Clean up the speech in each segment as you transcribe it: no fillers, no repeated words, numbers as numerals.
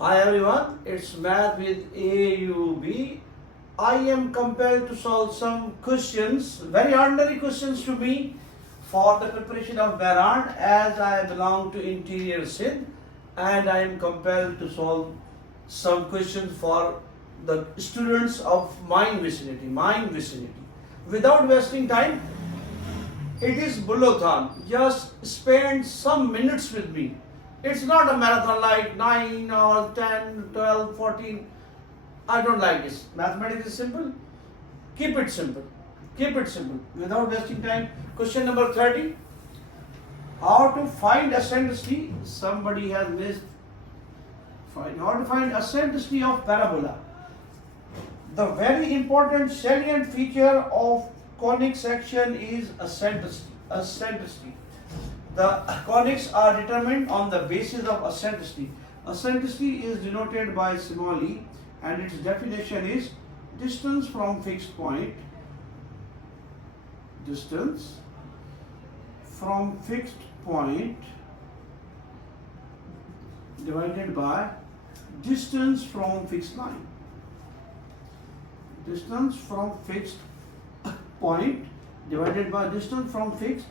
Hi everyone, it's Math with AUB. I am compelled to solve some questions, very ordinary questions to me for the preparation of Mehran as I belong to interior Sindh and I am compelled to solve some questions for the students of my vicinity. Without wasting time, it is Bullothon. Just spend some minutes with me. It's not a marathon like 9 or 10, 12, 14. I don't like this. Mathematics is simple. Keep it simple. Keep it simple. Without wasting time. Question number 30. How to find eccentricity? Somebody has missed. How to find eccentricity of parabola? The very important salient feature of conic section is eccentricity. The conics are determined on the basis of eccentricity. Eccentricity is denoted by small e and its definition is distance from fixed point. Distance from fixed point divided by distance from fixed line. Distance from fixed point divided by distance from fixed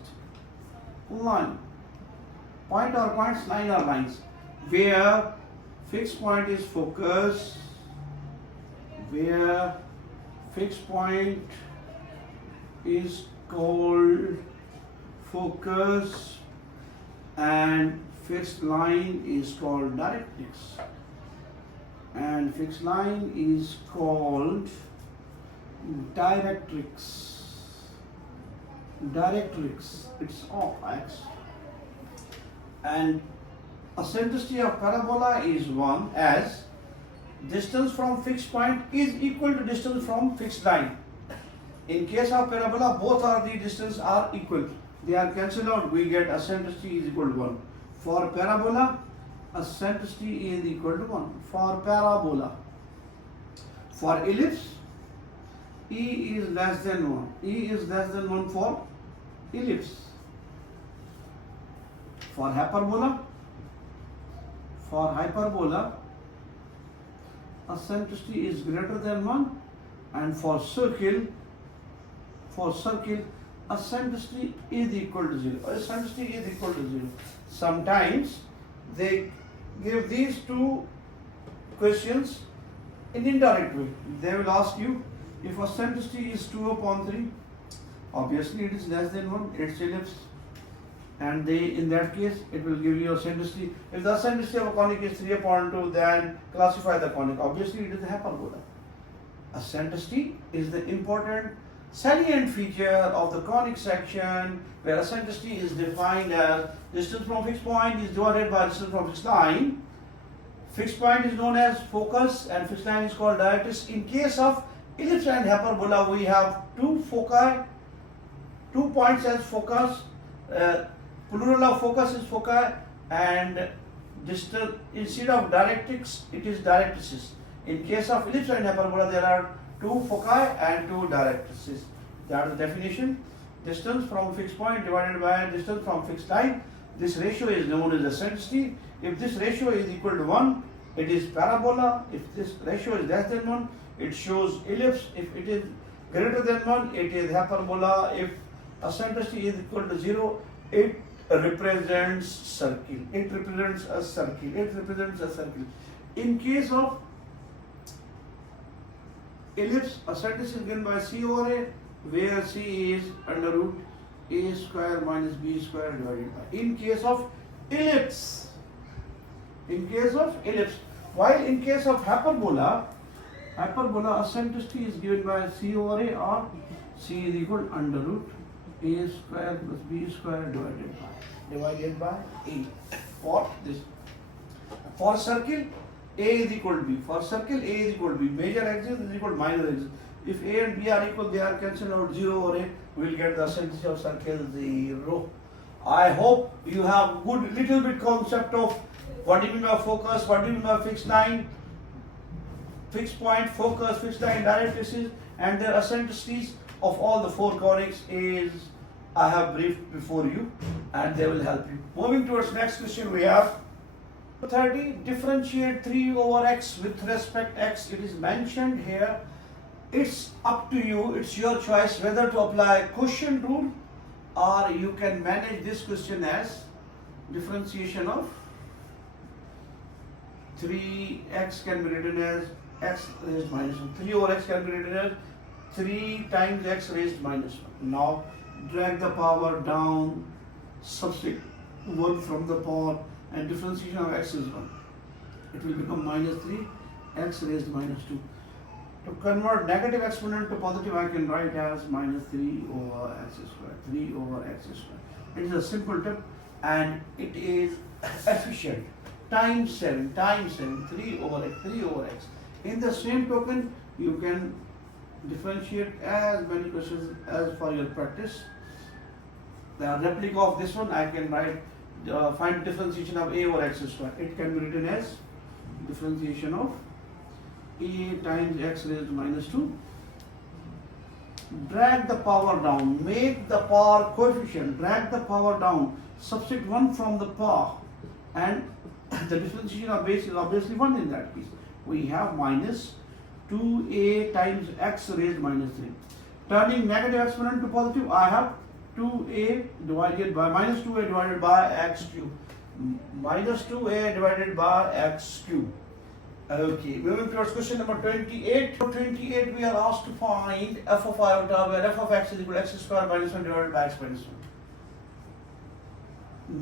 line. Point or points, line or lines. Where fixed point is focus, where fixed point is called focus and fixed line is called directrix. And fixed line is called directrix. Directrix, it's of x. And eccentricity of parabola is 1 as distance from fixed point is equal to distance from fixed line. In case of parabola, both of the distance are equal. They are cancelled out. We get eccentricity is equal to 1. For parabola, eccentricity is equal to 1. For parabola. For ellipse, E is less than 1. E is less than 1 for ellipse. For hyperbola, eccentricity is greater than 1, and for circle, eccentricity is equal to 0. Eccentricity is equal to 0. Sometimes they give these two questions in indirect way. They will ask you if eccentricity is 2 upon 3, obviously it is less than 1, it's ellipse. And in that case, it will give you eccentricity. If the eccentricity of a conic is 3 upon 2, then classify the conic. Obviously, it is a hyperbola. Eccentricity is the important salient feature of the conic section, where eccentricity is defined as distance from fixed point is divided by distance from fixed line. Fixed point is known as focus and fixed line is called directrix. In case of ellipse and hyperbola, we have two foci, 2 points as focus. Plural of focus is foci, and distance instead of directrix, it is directrices. In case of ellipse and hyperbola, there are 2 foci and 2 directrices. That is the definition. Distance from fixed point divided by distance from fixed line. This ratio is known as eccentricity. If this ratio is equal to 1, it is parabola. If this ratio is less than 1, it shows ellipse. If it is greater than 1, it is hyperbola. If eccentricity is equal to 0, it represents circle. It represents a circle. In case of ellipse, eccentricity is given by C over A, where C is under root A square minus B square divided by. In case of ellipse, while in case of hyperbola, eccentricity is given by C over A, or C is equal to under root A square plus B square divided by A. For this, for circle, A is equal to B. For circle, A is equal to B. Major axis is equal to minor axis. If A and B are equal, they are cancelled out. 0 over A. We will get the eccentricity of circle 0. I hope you have good little bit concept of what do you mean by focus, what do you mean by fixed line, fixed point, focus, fixed line, directrices, and their eccentricities of all the 4 conics is I have briefed before you, and they will help you. Moving towards next question, we have 30, differentiate 3 over x with respect x. It is mentioned here. It's up to you, it's your choice whether to apply quotient rule or you can manage this question as differentiation of 3x can be written as x raised minus 1. 3 over x can be written as 3 times x raised minus 1. Now drag the power down, substitute 1 from the power, and differentiation of x is 1. It will become minus 3 x raised minus 2. To convert negative exponent to positive, I can write as minus 3 over x square. 3 over x square. It is a simple tip and it is efficient. Times 7, 3 over x, 3 over x. In the same token, you can differentiate as many questions as for your practice. The replica of this one, I can write find differentiation of a over x square. It can be written as differentiation of a times x raised minus 2. Drag the power down, make the power coefficient, drag the power down, substitute 1 from the power, and the differentiation of base is obviously 1 in that case. We have minus 2a times x raised minus 3. Turning negative exponent to positive, I have 2a divided by minus 2a divided by x cube. Minus 2a divided by x cube. Okay, moving towards question number 28. For 28, we are asked to find f of iota where f of x is equal to x square minus 1 divided by x minus 1.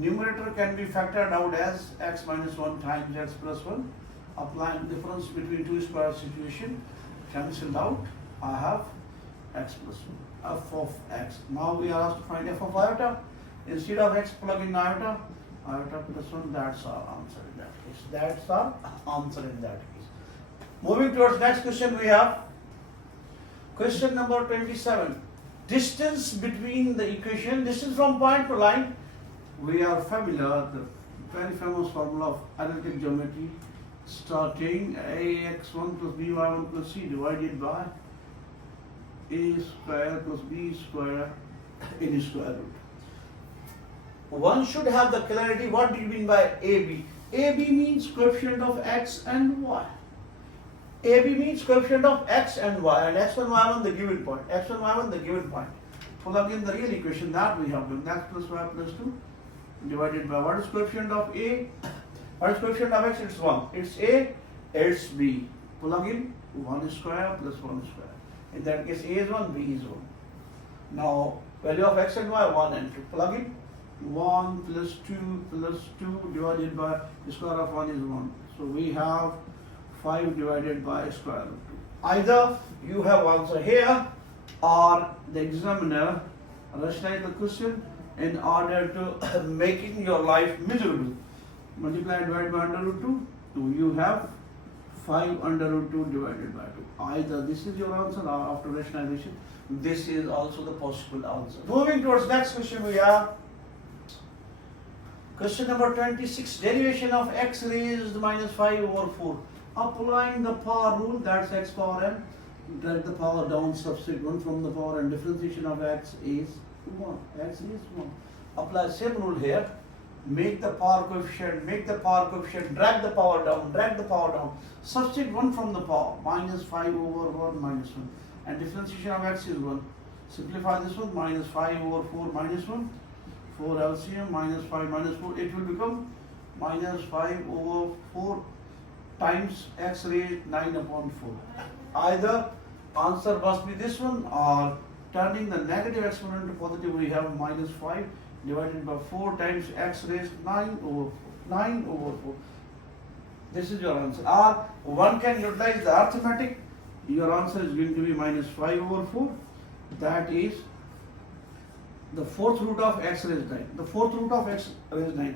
Numerator can be factored out as x minus 1 times x plus 1. Applying difference between two squares situation, cancelled out, I have x plus 1, f of x. Now we are asked to find f of iota. Instead of x, plug in iota plus 1, that's our answer in that case. That's our answer in that case. Moving towards next question, we have question number 27. Distance between the equation, distance from point to line. We are familiar, the very famous formula of analytic geometry, starting ax1 plus by1 plus c divided by a square plus b square in square root. One should have the clarity, what do you mean by AB? AB means coefficient of x and y. AB means coefficient of x and y, and x1, y1 the given point. x1, y1 the given point. Plug in the real equation that we have done, x plus y plus 2 divided by what is coefficient of a? What is coefficient of x? It's 1. It's a, it's b. Plug in 1 square plus 1 square. In that case, a is 1, b is 1. Now, value of x and y, 1 and 2. Plug in 1 plus 2 divided by the square of 1 is 1. So we have 5 divided by square root 2. Either you have answer here or the examiner rationalize the question in order to making your life miserable. Multiply and divide by under root 2, you have 5 under root 2 divided by 2. Either this is your answer or after rationalization, this is also the possible answer. Moving towards next question, we have question number 26, derivation of x raised minus 5 over 4. Applying the power rule, that's x power n, drag the power down, substitute 1 from the power, and differentiation of x is 1. X is 1. Apply same rule here. Make the power coefficient, drag the power down, substitute 1 from the power, minus 5 over 1 minus 1, and differentiation of x is 1. Simplify this one, minus 5 over 4 minus 1, 4 LCM, minus 5 minus 4, it will become minus 5 over 4 times x raised 9 upon 4. Either answer must be this one, or turning the negative exponent to positive, we have minus 5 divided by 4 times x raised 9 over 4. This is your answer. Or one can utilize the arithmetic. Your answer is going to be minus 5 over 4. That is the fourth root of x raised 9. The fourth root of x raised 9.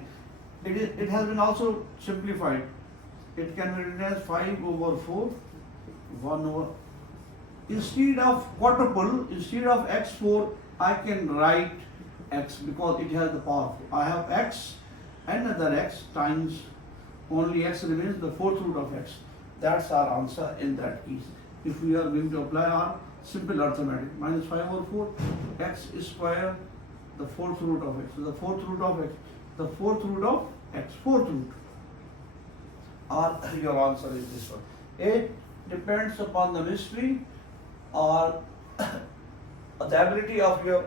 It has been also simplified. It can be written as 5 over 4, 1 over. Instead of quadruple, instead of x4, I can write x because it has the power 4. I have x and another x times only x remains, the fourth root of x. That's our answer in that case. If we are going to apply our simple arithmetic, minus 5 over 4, x square, the fourth root of x. So the fourth root of x, the fourth root of x, fourth root. or your answer is this one. It depends upon the mystery or the ability of your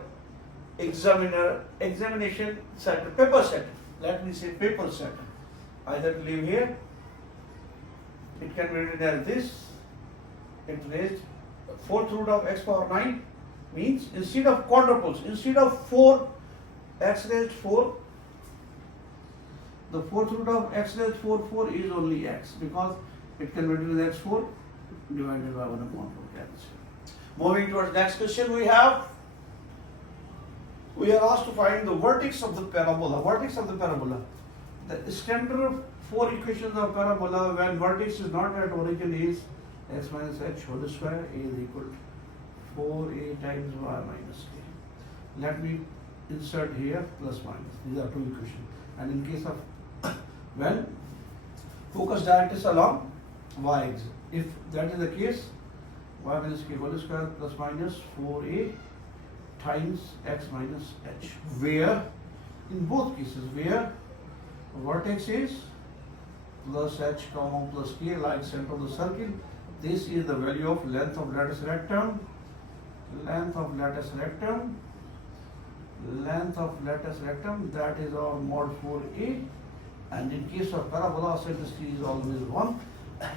examination center, paper center. Let me say paper center. Either leave here, it can be written as this. It raised 4th root of x power 9 means instead of quadruples, instead of 4 x raised 4, the 4th root of x raised 4 is only x, because it can be written as x4 divided by 1 upon 4 cancel. Moving towards next question, we are asked to find the vertex of the parabola. Vertex of the parabola. The standard 4 equations of parabola when vertex is not at origin is x minus h whole square is equal to 4a times y minus k. Let me insert here plus minus. These are two equations. And in case of when focus directly along y axis, if that is the case, y minus k whole square plus minus 4a times x minus h, where in both cases where vertex is plus h comma plus k like center of the circle. This is the value of length of lattice rectum, length of lattice rectum, length of lattice rectum, that is our mod 4a. And in case of parabola, eccentricity is always 1.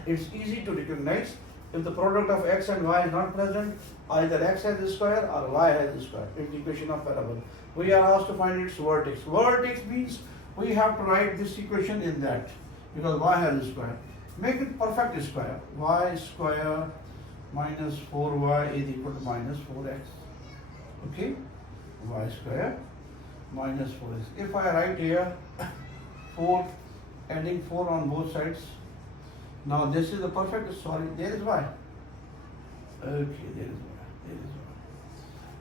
It's easy to recognize if the product of x and y is not present, either x has a square or y has a square. It's the equation of parabola. We are asked to find its vertex. Vertex means we have to write this equation in that, because y has a square. Make it perfect square. Y square minus 4y is equal to minus 4x. Okay? Y square minus 4x. If I write here 4, adding 4 on both sides. Now this is the perfect, sorry, there is y. Okay, there is y. There is y.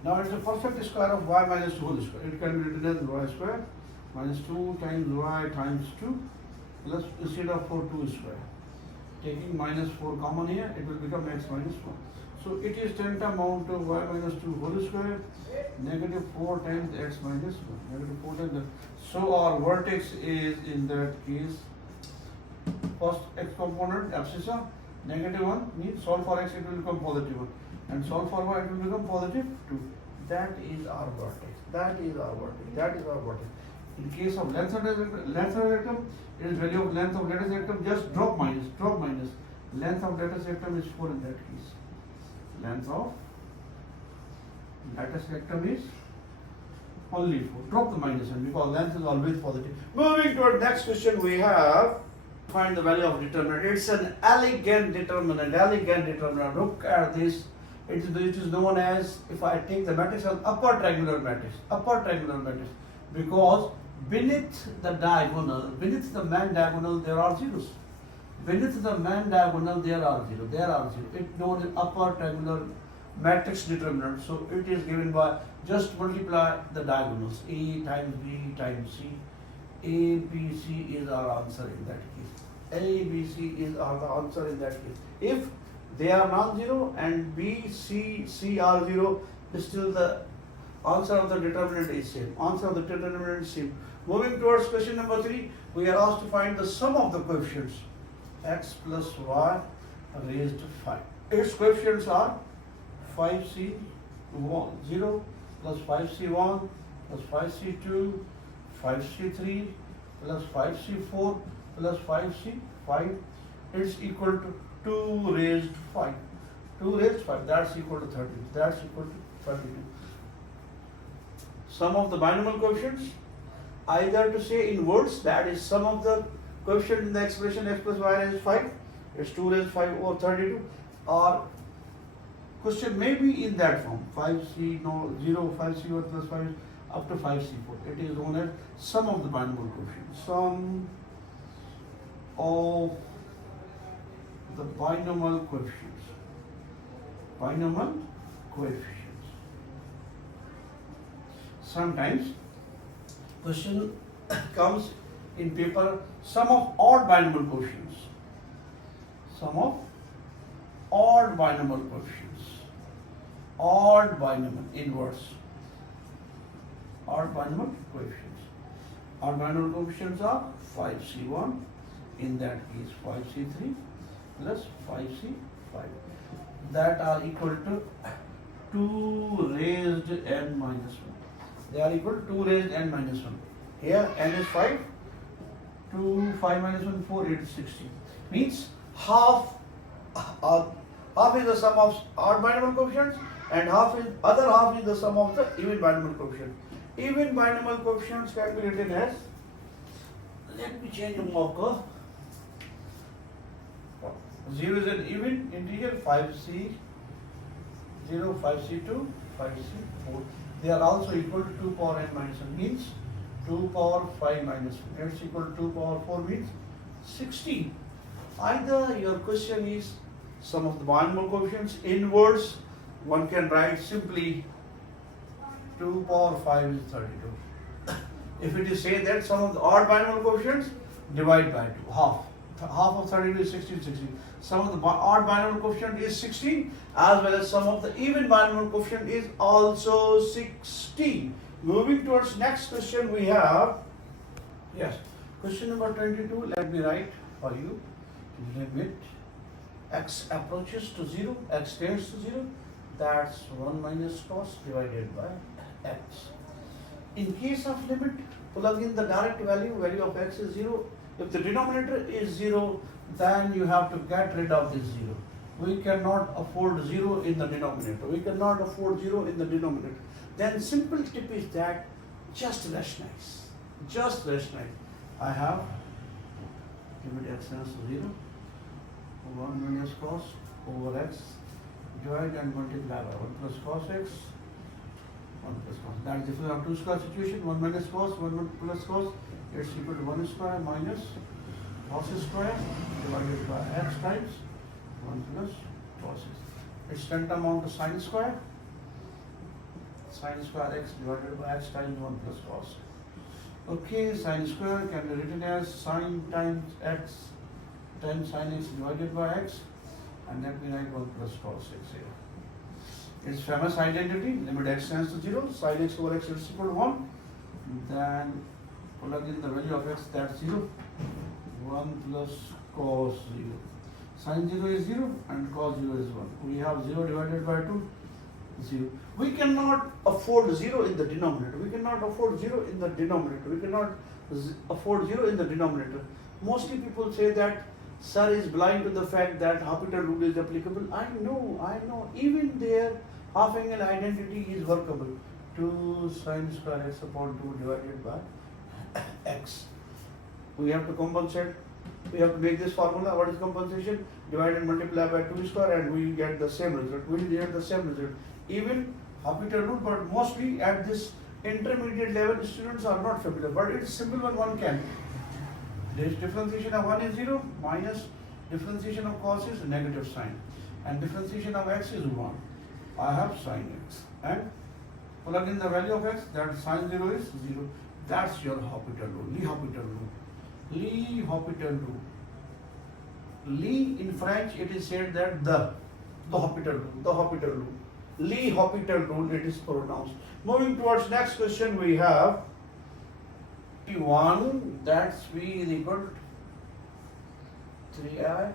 Now it's a perfect square of y minus 2 whole square. It can be written as y square minus 2 times y times 2 plus instead of 4, 2 square. Taking minus 4 common here, it will become x minus 1. So it is tantamount to y minus 2 whole square, negative 4 times x minus 1. Negative 4 times that. So our vertex is in that case, first x component abscissa, negative 1 means solve for x, it will become positive 1. And solve for y, it will become positive 2. That is our vertex. That is our vertex. That is our vertex. In case of length of rectum, it is value of length of lattice rectum, just drop minus. Length of lattice rectum is 4 in that case. Length of lattice rectum is only 4. Drop the minus one because length is always positive. Moving to our next question, we have find the value of determinant. It's an elegant determinant. Look at this. It is known as, if I take the matrix as upper triangular matrix, because beneath the main diagonal there are zeros. Beneath the main diagonal there are zero. It's known as upper triangular matrix determinant. So it is given by just multiply the diagonals. A times B times C. A, B, C is our answer in that case. A, B, C is our answer in that case. If they are non-zero and B, C are 0, still the answer of the determinant is same. Moving towards question number 3, we are asked to find the sum of the coefficients x plus y raised to 5. Its coefficients are 5c0 plus 5c1 plus 5c2, 5c3 plus 5c4 plus 5c5. It's equal to 2 raised 5. 2 raised 5, that's equal to 30. That's equal to 32. Sum of the binomial coefficients, either to say in words, that is sum of the coefficient in the expression x plus y raised 5, it's 2 raised 5 or 32, or question may be in that form, 5c1 plus 5 up to 5c4. It is known as sum of the binomial coefficients. Sum of the binomial coefficients. Sometimes question comes in paper, sum of odd binomial coefficients. Odd binomial inverse. Odd binomial coefficients are 5c1 In that case, 5c3 plus 5c5. That are equal to 2 raised n minus 1. They are equal to 2 raised n minus 1. Here n is 5. 2, 5 minus 1, 4, 8, 16. Means half is the sum of odd binomial coefficients and other half is the sum of the even binomial coefficient. Even binomial coefficients can be written as, let me change the marker. 0 is an even integer, 5c0, 5c2, 5c4. They are also equal to 2 power n minus 1, means 2 power 5 minus 1. It's equal to 2 power 4 means 16. Either your question is sum of the binomial coefficients inverse, one can write simply 2 power 5 is 32. If it is say that sum of the odd binomial coefficients, divide by 2, half. Half of 32 is 16, 16. Sum of the odd binomial coefficient is 16, as well as sum of the even binomial coefficient is also 16. Moving towards next question we have, yes, question number 22, let me write for you. Limit x approaches to 0, x tends to 0, that's 1 minus cos divided by x. In case of limit, plug in the direct value of x is 0. If the denominator is 0, then you have to get rid of this 0. We cannot afford 0 in the denominator. We cannot afford 0 in the denominator. Then simple tip is that just rationalize. Just rationalize. I have limit x tends to 0. 1 minus cos over x, divide and multiply by 1 plus cos x, 1 plus cos. That is if you have two square situation, 1 minus cos, 1 plus cos, it's equal to 1 square minus cos square divided by x times 1 plus cos x. It's 10 amount to sin square x divided by x times 1 plus cos. Okay, sin square can be written as sin times x times sin x divided by x, and let me write 1 plus cos x here. Its famous identity, limit x tends to 0, sin x over x is equal to 1. Then plug in the value of x, that's 0. 1 plus cos 0. Sin 0 is 0 and cos 0 is 1. We have 0 divided by 2, 0. We cannot afford 0 in the denominator. We cannot afford 0 in the denominator. We cannot afford 0 in the denominator. Mostly people say that sir is blind to the fact that Hospital rule is applicable. I know. Even there, half angle identity is workable. 2 sin square x upon 2 divided by x. We have to compensate. We have to make this formula. What is compensation? Divide and multiply by 2 square and we get the same result. We will get the same result. Even Hospital rule, but mostly at this intermediate level, students are not familiar. But it's simple one can. This differentiation of 1 is 0 minus differentiation of cos is negative sign and differentiation of x is 1. I have sin x and plug in the value of x, that sin 0 is 0. That's your Hospital rule, L'Hopital rule. L'Hopital rule. Li in French it is said that the Hospital rule. L'Hopital rule it is pronounced. Moving towards next question we have 1, that's V is equal to 3i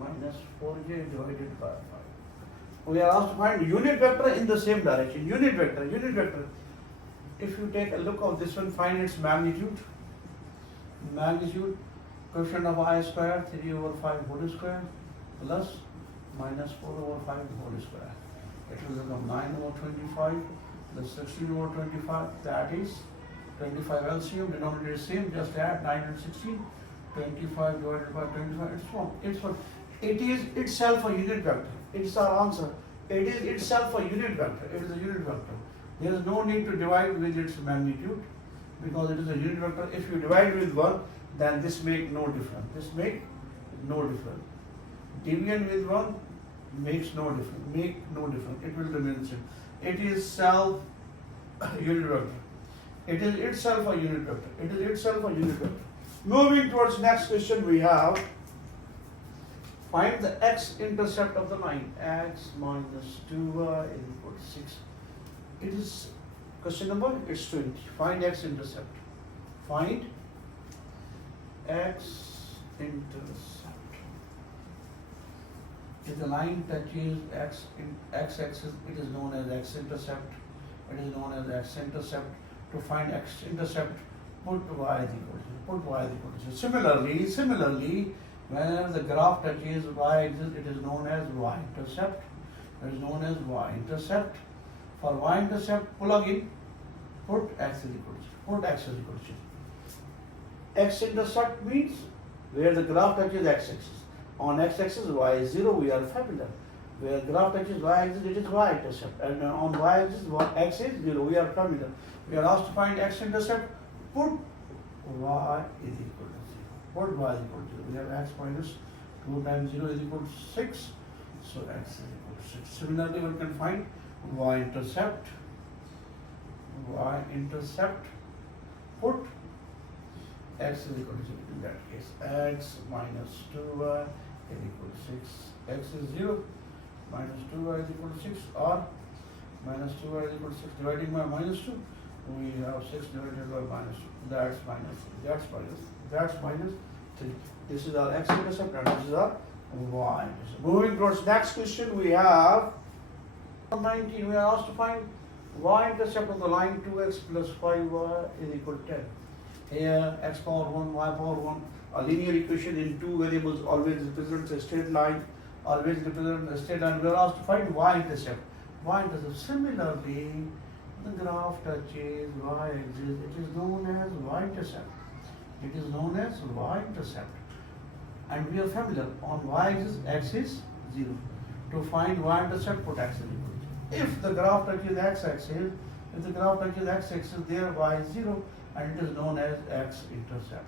minus 4j divided by 5. We are asked to find unit vector in the same direction. Unit vector. If you take a look of this one, find its magnitude. Coefficient of I square 3 over 5 whole square plus minus 4 over 5 whole square. It will become 9 over 25 plus 16 over 25. That is 25 LCM, denominator is same, just add 9 and 16, 25 divided by 25, it's 1. It is itself a unit vector. It's our answer. It is itself a unit vector. It is a unit vector. There is no need to divide with its magnitude because it is a unit vector. If you divide with 1, then this make no difference. Division with 1 makes no difference. It will remain same. It is self unit vector. It is itself a unit vector. Moving towards next question we have, find the x-intercept of the line. X minus 2y equal to 6. It is question number, it's 20. Find x-intercept. Find x intercept. If the line touches x-axis, it is known as x-intercept. It is known as x-intercept. To find x-intercept, put y is equal to 0. Put y is equal to 0. Similarly, whenever the graph touches y-axis, it is known as y-intercept. It is known as y-intercept. For y-intercept, plug in, put x is equal to 0. Put x is equal to 0. X-intercept means where the graph touches x-axis. On x-axis, y is 0, we are familiar. Where graph touches y-axis, it is y-intercept. And on y-axis, x is 0, we are familiar. We are asked to find x-intercept, put y is equal to 0. Put y is equal to 0. We have x minus 2 times 0 is equal to 6. So x is equal to 6. Similarly, we can find y-intercept. Y-intercept, put x is equal to 0. In that case, x minus 2y is equal to 6. X is 0. Minus 2y is equal to 6, or minus 2y is equal to 6 dividing by minus 2. We have 6 divided by minus 2. That's minus 3. That's minus 3. This is our x-intercept and this is our y-intercept. Moving towards next question, we have 19. We are asked to find y-intercept of the line 2x plus 5y is equal to 10. Here x power 1, y power 1. A linear equation in two variables always represents a straight line. Always represent a straight line. We are asked to find y-intercept. Y-intercept. Similarly, the graph touches y-axis. It is known as y-intercept. It is known as y-intercept. And we are familiar. On y-axis, x is 0. To find y-intercept, put x is equal to 0. If the graph touches x-axis, there y is 0, and it is known as x-intercept.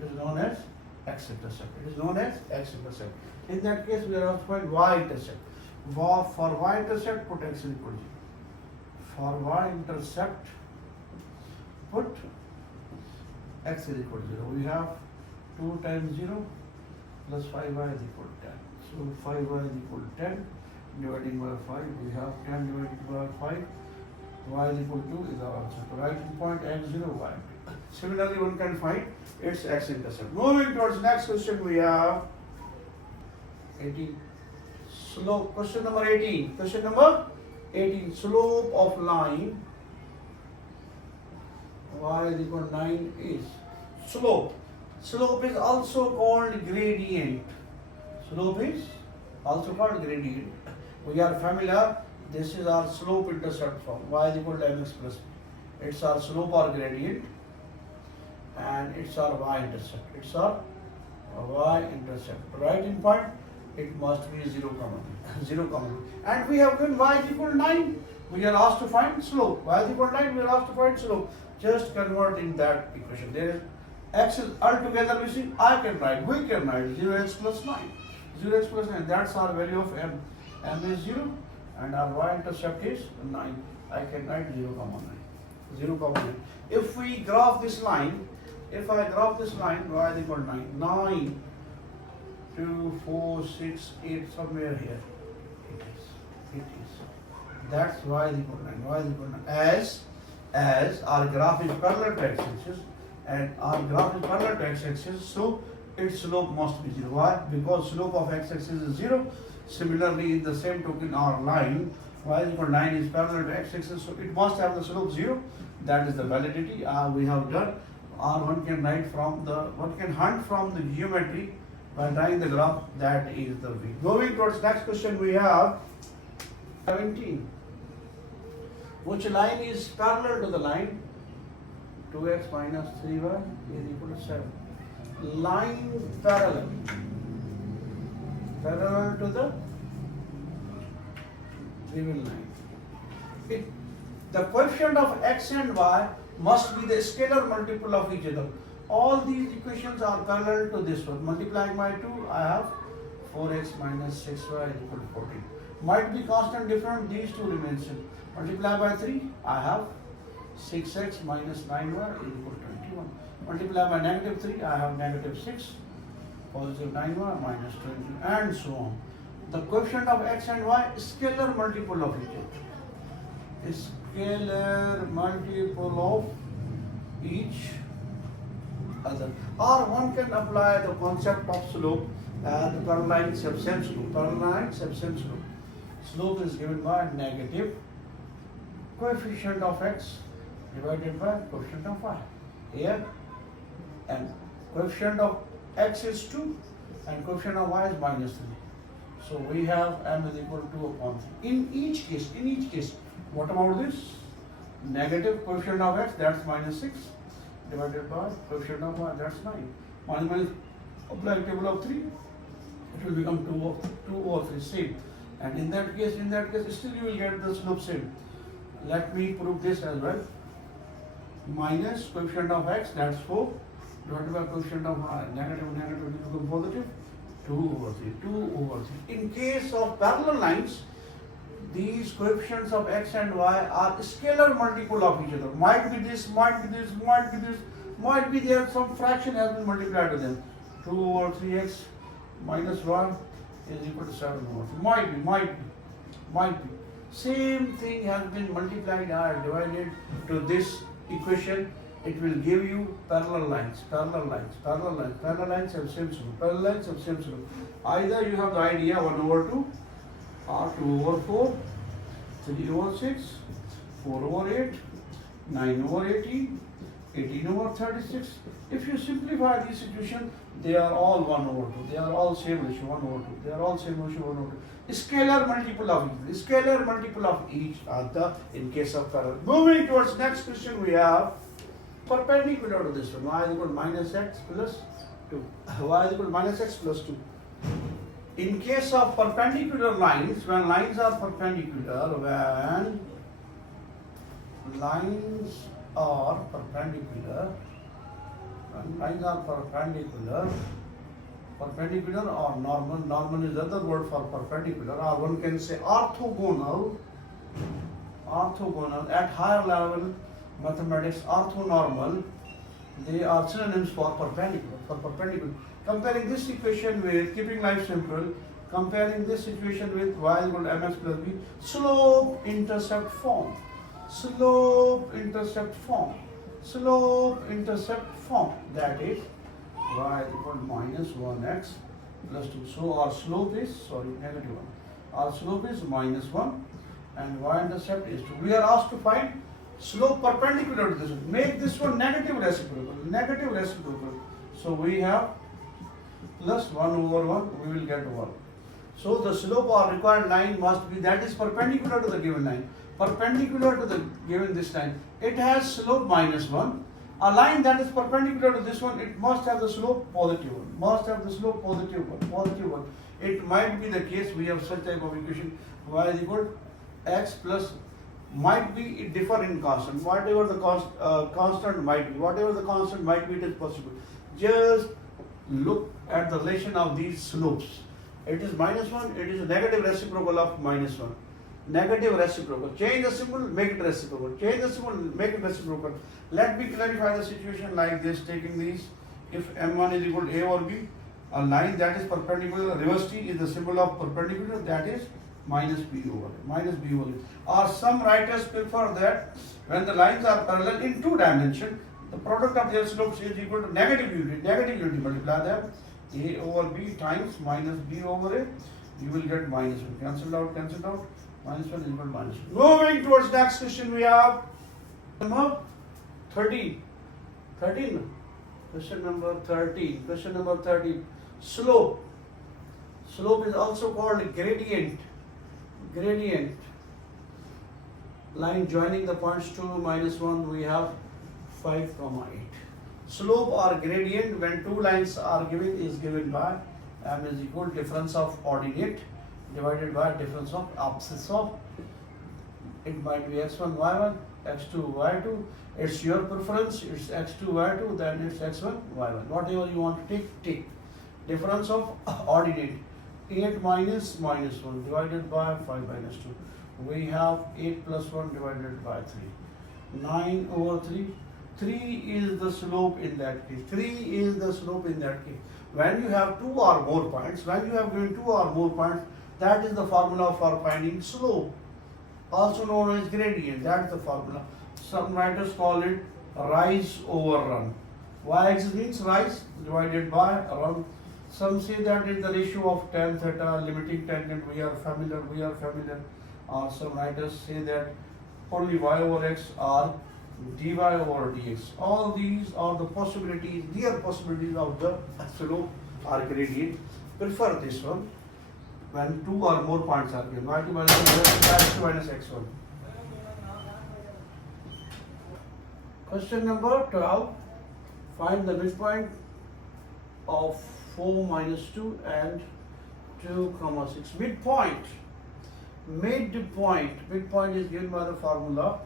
It is known as x-intercept. It is known as x-intercept. In that case, we are asked to find y-intercept. For y-intercept, put x is equal to 0. For y-intercept, put x is equal to 0. We have 2 times 0 plus 5y is equal to 10. So 5y is equal to 10 dividing by 5. We have 10 divided by 5. Y is equal to 2 is our answer. The writing point x0, y. Similarly, one can find its x-intercept. Moving towards next question, we have 18. Slope. Question number 18. Question number 18. Slope of line y is equal to 9 is slope. Slope is also called gradient. Slope is also called gradient. We are familiar. This is our slope intercept form. Y is equal to mx plus b. It's our slope or gradient, and it's our y-intercept. It's our y-intercept. Writing point, it must be 0, 0, and we have given y is equal to 9. We are asked to find slope. Y is equal to 9. We are asked to find slope. Just convert in that equation. There is x is altogether missing. We can write 0x plus 9. 0x plus 9. That's our value of m. M is 0, and our y-intercept is 9. I can write 0, 9. 0, 9. If we graph this line, y is equal to 9. 9, 2, 4, 6, 8, somewhere here. It is. That's y is equal to 9. Y is equal to 9. As our graph is parallel to x-axis, so its slope must be 0. Why? Because slope of x-axis is 0. Similarly, in the same token, our line y is equal to 9 is parallel to x-axis, so it must have the slope 0. That is the validity we have done. One can hunt from the geometry by drawing the graph. That is the way. Moving towards next question, we have 17. Which line is parallel to the line 2x minus 3y is equal to 7? Line parallel to the given line. The coefficient of x and y must be the scalar multiple of each other. All these equations are parallel to this one. Multiplying by 2, I have 4x minus 6y is equal to 14. Might be constant different, these two remain same. Multiply by 3, I have 6x minus 9y is equal to 21. Multiply by negative 3, I have negative 6, positive 9y minus 20, and so on. The coefficient of x and y is scalar multiple of each other. Scalar multiple of each other. Or one can apply the concept of slope as the parallel line subsame slope. Parallel line subsame slope. Slope is given by negative coefficient of x divided by coefficient of y. Here, and coefficient of x is 2 and coefficient of y is minus 3. So we have m is equal to 2 upon 3. In each case, what about this? Negative coefficient of x, that's minus 6 divided by coefficient of y, that's 9. Minus apply table of 3, it will become 2 over 3, same. And in that case, still you will get the slope same. Let me prove this as well. Minus coefficient of x, that's 4, divided by coefficient of y, negative will become positive, 2 over 3. In case of parallel lines, these coefficients of x and y are scalar multiple of each other. Might be this, might be this, might be this, might be there some fraction has been multiplied to them. 2 over 3x minus 1 is equal to 7 over 3. Might be. Same thing has been multiplied or divided to this equation. It will give you parallel lines have same slope. Either you have the idea 1 over 2 or 2 over 4, 3 over 6, 4 over 8, 9 over 18, 18 over 36. If you simplify this situation, they are all 1 over 2. They are all same ratio 1 over 2. They are all same ratio 1 over 2. Scalar multiple of each other in case of parallel. Moving towards next question, we have perpendicular to this one. Y is equal to minus x plus 2. Y is equal to minus x plus 2. In case of perpendicular lines, when lines are perpendicular, perpendicular or normal is other word for perpendicular, or one can say orthogonal. At higher level mathematics, orthonormal, they are synonyms for perpendicular. Comparing this equation with, keeping life simple, comparing this situation with y is equal to mx plus b, slope intercept form. That is y is equal to minus 1x plus 2. So our slope is, negative 1. Our slope is minus 1 and y-intercept is 2. We are asked to find slope perpendicular to this one. Make this one negative reciprocal. So we have plus 1 over 1, we will get 1. So the slope or required line must be, that is perpendicular to the given line. Perpendicular to the given this line. It has slope minus 1. A line that is perpendicular to this one, it must have the slope positive 1. It might be the case we have such type of equation, y is equal to x plus, might be it differ in constant. Whatever the constant might be, it is possible. Just look at the relation of these slopes. It is minus 1, it is a negative reciprocal of minus 1. Negative reciprocal. Change the symbol, make it reciprocal. Let me clarify the situation like this, taking these. If m1 is equal to a or b, a line that is perpendicular, reverse t is the symbol of perpendicular, that is minus b over a. Or some writers prefer that when the lines are parallel in 2 dimensions, the product of their slopes is equal to negative unity. Multiply them, a over b times minus b over a, you will get minus 1. Cancelled out. Minus 1 is equal to minus 1. Moving towards next question, we have number 13. Question number 13. Slope is also called gradient. Line joining the points 2, minus 1, we have 5, 8. Slope or gradient when 2 lines are given is given by m is equal to difference of ordinate divided by difference of abscissa of, it might be x1, y1, x2, y2. It's your preference, it's x2, y2, then it's x1, y1. Whatever you want to take. Difference of ordinate, 8 minus 1 divided by 5 minus 2. We have 8 plus 1 divided by 3. 9 over 3. 3 is the slope in that case. When you have 2 or more points, that is the formula for finding slope, also known as gradient. That's the formula. Some writers call it rise over run. Y-axis means rise divided by around. Some say that is the ratio of tan theta, limiting tangent. We are familiar. Or some writers say that only y over x or dy over dx. All these are the possibilities, real possibilities of the slope or gradient. Prefer this one when two or more points are given. Y2 minus x2 minus x1. Question number 12. Find the midpoint of 4 minus 2 and 2 comma 6. Midpoint is given by the formula.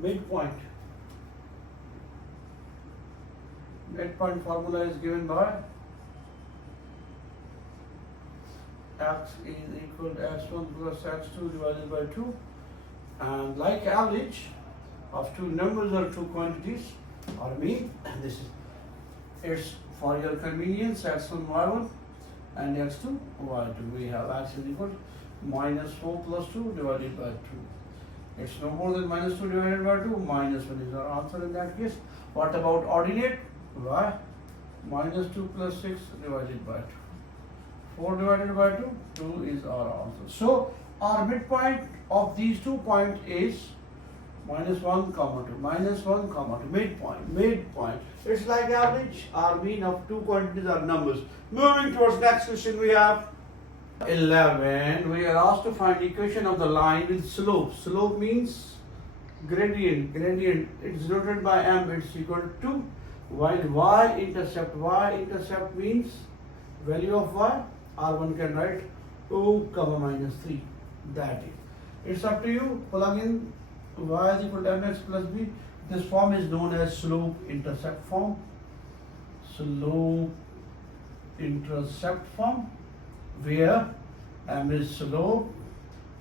Midpoint formula is given by x is equal to x1 plus x2 divided by 2, and like average of two numbers or two quantities or mean, this is it's for your convenience x1 y1 and x2 y2. We have x is equal to minus 4 plus 2 divided by 2. It's no more than minus 2 divided by 2. Minus 1 is our answer in that case. What about ordinate? Y minus 2 plus 6 divided by 2. 4 divided by 2. 2 is our answer. So our midpoint of these 2 points is minus 1 comma 2. Minus 1 comma 2. Midpoint. It's like average or mean of two quantities or numbers. Moving towards next question, we have 11. We are asked to find equation of the line with slope. Slope means gradient. It's denoted by m. It's equal to 2. While y-intercept means value of y, or one can write 2 comma minus 3. That is. It's up to you. Plug in y is equal to mx plus b. This form is known as slope-intercept form. Slope-intercept form, where m is slope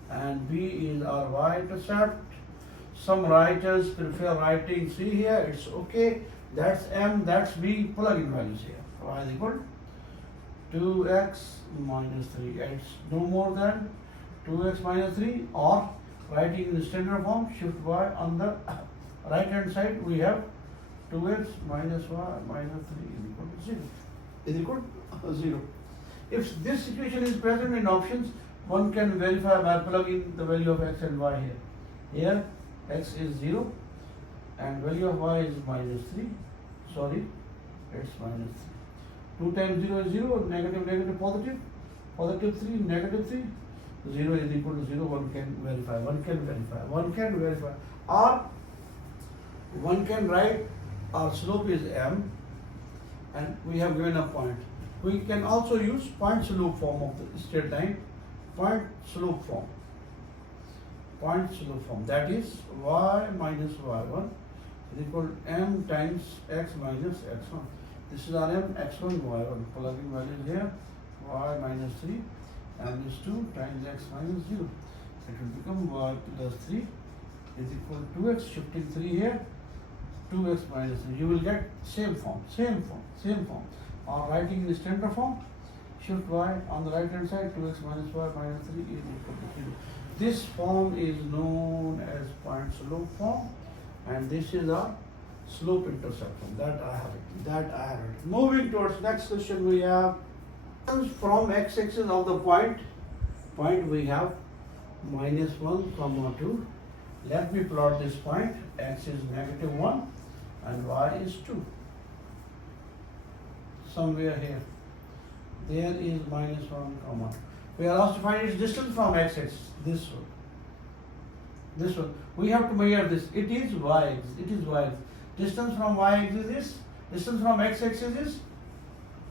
and b is our y-intercept. Some writers prefer writing c here. It's okay. That's m, that's b. Plug in values here. Y is equal to 2x minus 3. It's no more than 2x minus 3, or writing in the standard form, shift y on the right hand side, we have 2x minus y minus 3 is equal to 0. If this equation is present in options, one can verify by plugging the value of x and y here. Here x is 0 and value of y is minus 3. Sorry, it's minus 3. 2 times 0 is 0, negative, positive. Positive 3, negative 3. 0 is equal to 0. One can verify. Or one can write our slope is m and we have given a point. We can also use point slope form of the straight line. Point slope form. That is y minus y1 is equal to m times x minus x1. This is our m, x1, y1. Plug in values here. Y minus 3, m is 2 times x minus 0. It will become y plus 3 is equal to 2x. Shifting 3 here. 2x minus 3. You will get same form. Or writing in the standard form, shift y on the right hand side, 2x minus y minus 3 is equal to 0. This form is known as point slope form, and this is our slope intercept form. That I have it. Moving towards next question, we have from x-axis of the point we have minus 1 comma 2. Let me plot this point. X is negative 1 and y is 2. Somewhere here there is minus 1 comma 2. We are asked to find its distance from x-axis. This one. We have to measure this. It is y-axis. Distance from y-axis is, distance from x-axis is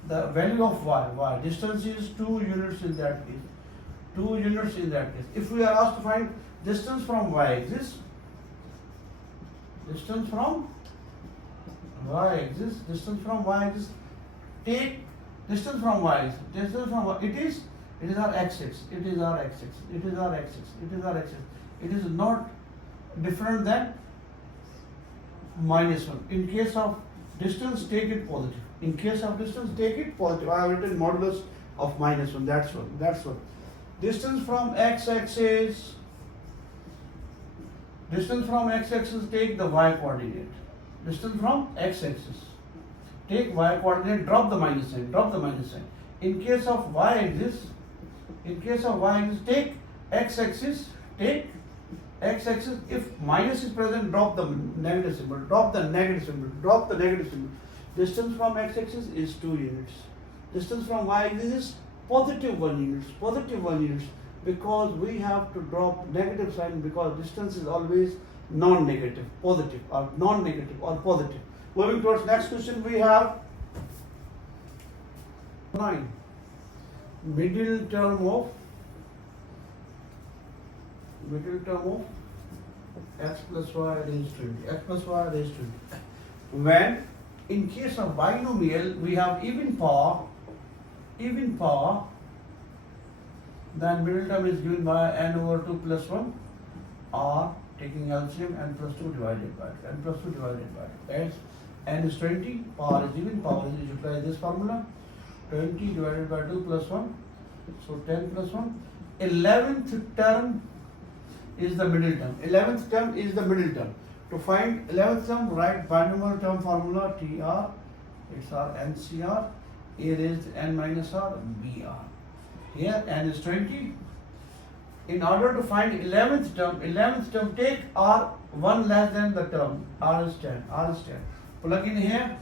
the value of y. Distance is 2 units in that case. If we are asked to find distance from y-axis, take distance from y. It is our x-axis. It is not different than minus 1. In case of distance, take it positive. I have written modulus of minus 1. That's one. Distance from x-axis, take the y coordinate. Distance from x-axis. Take y coordinate, drop the minus sign, drop the minus sign. In case of y-axis, take x-axis, if minus is present, drop the negative symbol, drop the negative symbol. Distance from x-axis is 2 units. Distance from y-axis is positive 1 units, because we have to drop negative sign because distance is always non-negative, positive or non-negative or positive. Moving towards next question, we have 9. Middle term of x plus y raised to 20. When in case of binomial we have even power, then middle term is given by n over 2 plus 1, or taking LCM n plus 2 divided by as n is 20, power is even, you apply this formula, 20 divided by 2 plus 1, so 10 plus 1. 11th term is the middle term. To find 11th term, write binomial term formula TR, it's our NCR, A raised n minus r, BR. Here n is 20. In order to find 11th term, take R 1 less than the term, R is 10. Plug in here,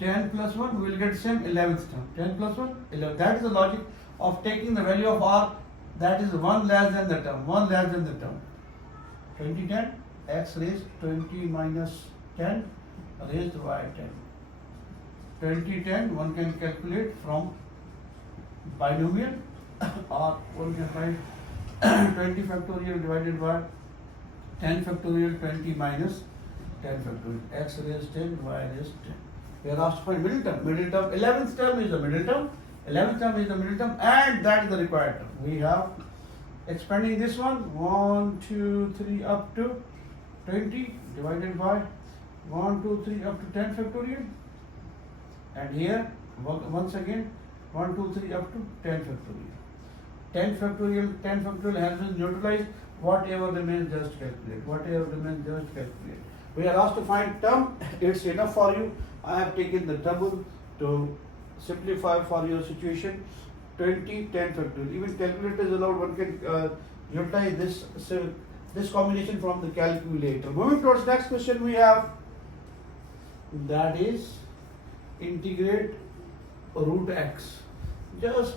10 plus 1, we will get same 11th term. 10 plus 1, 11. That is the logic of taking the value of R, that is 1 less than the term. 2010, x raised 20 minus 10 raised by 10. 2010, one can calculate from binomial, or one can find 20 factorial divided by 10 factorial, 20 minus 10 factorial, x raised 10, y raised 10. We are asked to find middle term. 11th term is the middle term. And that is the required term. We have expanding this one, 1, 2, 3 up to 20 divided by 1, 2, 3 up to 10 factorial. And here, once again, 1, 2, 3 up to 10 factorial. 10 factorial has been neutralized. Whatever remains, just calculate. We are asked to find term. It's enough for you. I have taken the trouble to simplify for your situation. 20, 10 factorial. Even calculator is allowed. One can utilize this combination from the calculator. Moving towards next question, we have, that is integrate root x. Just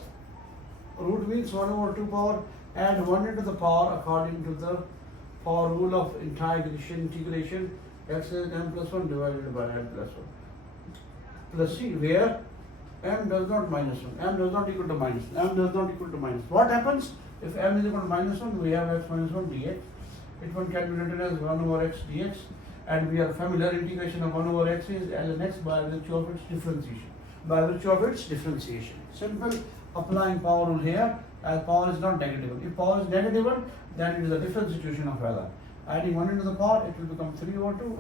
root means 1 over 2 power, add 1 into the power according to the power rule of integration. X is m plus 1 divided by n plus 1 plus c, where m does not minus 1, m does not equal to minus. What happens if m is equal to minus 1? We have x minus 1 dx. It was calculated as 1 over x dx, and we are familiar, integration of 1 over x is ln x by virtue of its differentiation. Simple applying power rule here, as power is not negative. If power is negative, then it is a different situation of LR. Adding 1 into the power, it will become 3 over 2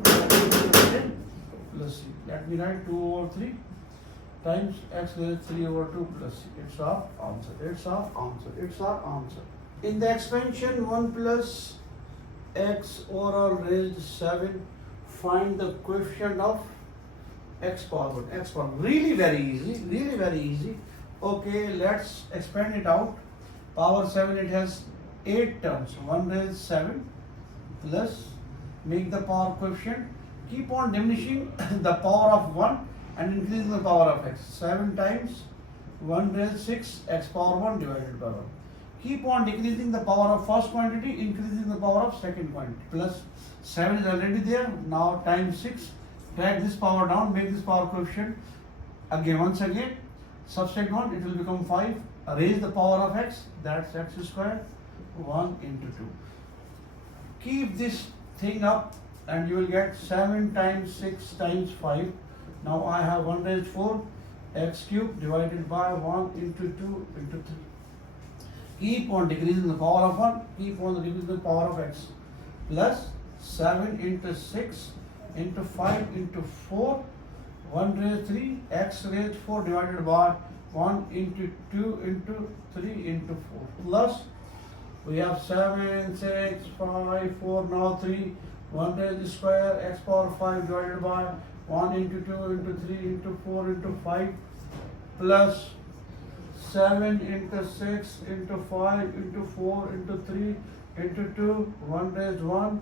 plus c. Let me write 2 over 3 times x raised 3 over 2 plus c. It's our answer. In the expansion 1 plus x over raised 7, find the coefficient of x power 1. Really very easy. Okay, let's expand it out. Power 7, it has 8 terms. 1 raised 7 plus, make the power coefficient. Keep on diminishing the power of 1 and increasing the power of x. 7 times 1 raised 6, x power 1 divided by 1. Keep on decreasing the power of first quantity, increasing the power of second quantity. Plus 7 is already there. Now times 6. Drag this power down, make this power coefficient. Once again, subtract 1, it will become 5. Raise the power of x, that's x squared, 1 into 2. Keep this thing up and you will get 7 times 6 times 5. Now I have 1 raised 4, x cubed divided by 1 into 2 into 3. Keep on decreasing the power of 1, keep on decreasing the power of x. Plus 7 into 6 into 5 into 4, 1 raised 3, x raised 4 divided by 1 into 2 into 3 into 4. Plus we have 7, 6, 5, 4, now 3, 1 raised square x power 5 divided by 1 into 2 into 3 into 4 into 5 plus 7 into 6 into 5 into 4 into 3 into 2 1 raised 1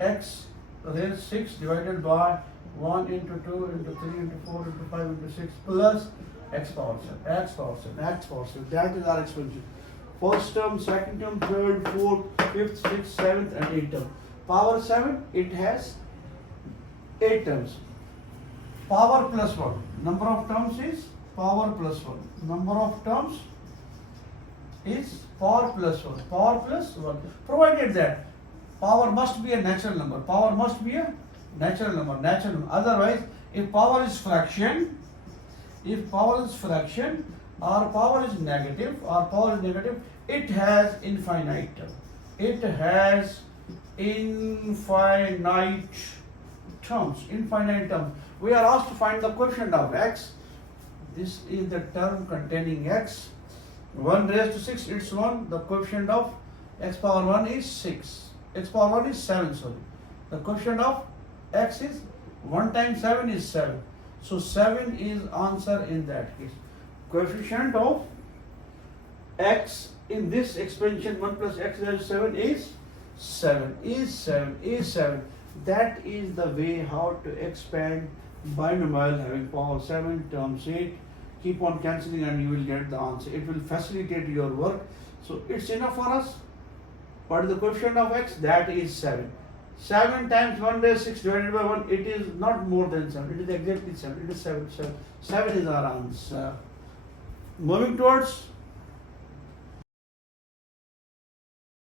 x raised 6 divided by 1 into 2 into 3 into 4 into 5 into 6 plus x power 7, x power 7, x power 7. That is our expansion. First term, second term, third, fourth, fifth, sixth, seventh, and eighth term. Power 7, it has 8 terms. Power plus 1. Number of terms is power plus 1. Number of terms is power plus 1. Power plus 1. Provided that power must be a natural number. Power must be a natural number. Natural number. Otherwise, if power is fraction, or power is negative, it has infinite term. It has infinite terms. We are asked to find the quotient of x. This is the term containing x. 1 raised to 6, it's 1. The quotient of x power 1 is 6. X power 1 is 7, sorry. The quotient of x is 1 times 7 is 7. So 7 is answer in that case. Coefficient of x in this expansion 1 plus x raised to 7 is 7. That is the way how to expand binomial having power 7 terms 8. Keep on cancelling and you will get the answer. It will facilitate your work. So it's enough for us. What is the coefficient of x? That is 7. 7 times 1 raised 6 divided by 1, it is not more than 7. It is exactly 7. It is 7. 7 is our answer. Moving towards